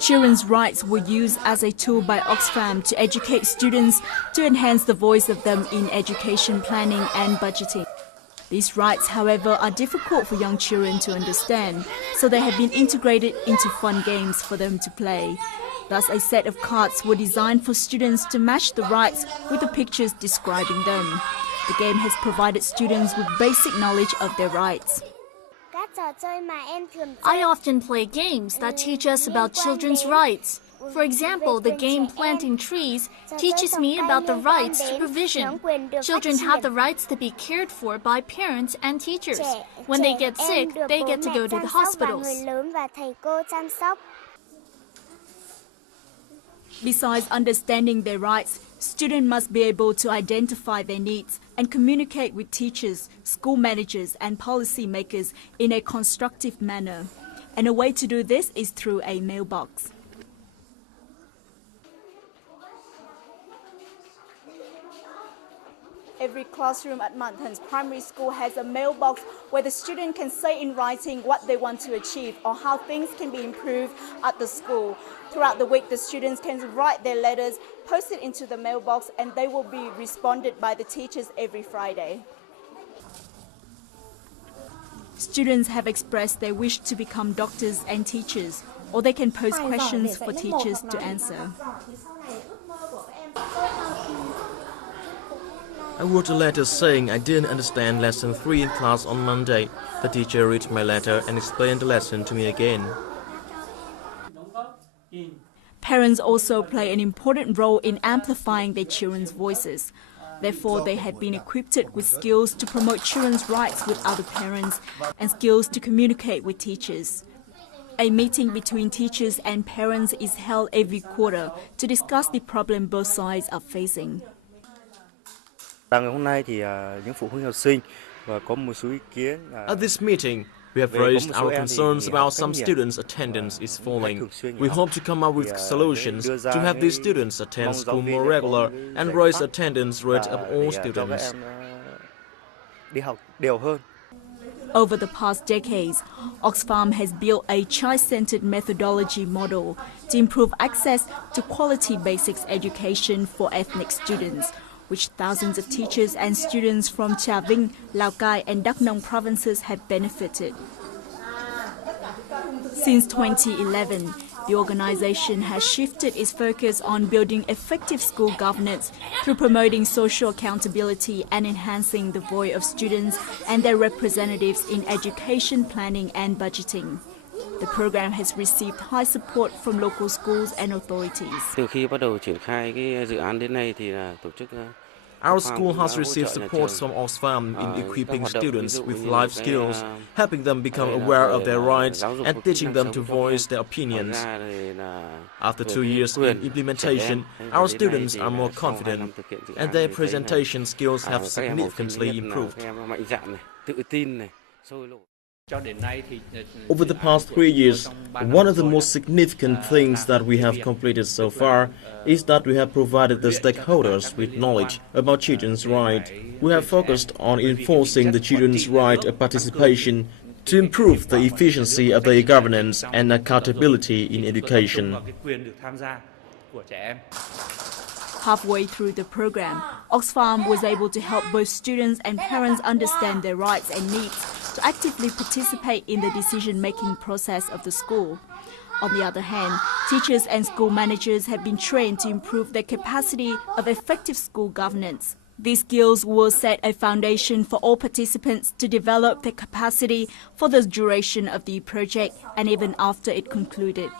Children's rights were used as a tool by Oxfam to educate students to enhance the voice of them in education planning and budgeting. These rights, however, are difficult for young children to understand, so they have been integrated into fun games for them to play. Thus, a set of cards were designed for students to match the rights with the pictures describing them. The game has provided students with basic knowledge of their rights. I often play games that teach us about children's rights. For example, the game Planting Trees teaches me about the rights to provision. Children have the rights to be cared for by parents and teachers. When they get sick, they get to go to the hospitals. Besides understanding their rights, students must be able to identify their needs and communicate with teachers, school managers and policymakers in a constructive manner. And a way to do this is through a mailbox. Every classroom at Manthans Primary School has a mailbox where the student can say in writing what they want to achieve or how things can be improved at the school. Throughout the week, the students can write their letters, post it into the mailbox, and they will be responded by the teachers every Friday. Students have expressed their wish to become doctors and teachers, or they can pose questions for teachers to answer. I wrote a letter saying I didn't understand lesson 3 in class on Monday. The teacher read my letter and explained the lesson to me again. Parents also play an important role in amplifying their children's voices. Therefore, they have been equipped with skills to promote children's rights with other parents and skills to communicate with teachers. A meeting between teachers and parents is held every quarter to discuss the problem both sides are facing. At this meeting, we have raised our concerns about some students' attendance is falling. We hope to come up with solutions to have these students attend school more regular and raise attendance rate of all students. Over the past decades, Oxfam has built a child-centered methodology model to improve access to quality basics education for ethnic students, which thousands of teachers and students from Trà Vinh, Lào Cai and Đắk Nông provinces have benefited. Since 2011, the organization has shifted its focus on building effective school governance through promoting social accountability and enhancing the voice of students and their representatives in education planning and budgeting. The program has received high support from local schools and authorities. Our school has received support from Oxfam in equipping students with life skills, helping them become aware of their rights and teaching them to voice their opinions. After 2 years in implementation, our students are more confident and their presentation skills have significantly improved. Over the past 3 years, one of the most significant things that we have completed so far is that we have provided the stakeholders with knowledge about children's rights. We have focused on enforcing the children's right of participation to improve the efficiency of their governance and accountability in education. Halfway through the program, Oxfam was able to help both students and parents understand their rights and needs to actively participate in the decision-making process of the school. On the other hand, teachers and school managers have been trained to improve their capacity of effective school governance. These skills will set a foundation for all participants to develop their capacity for the duration of the project and even after it concluded.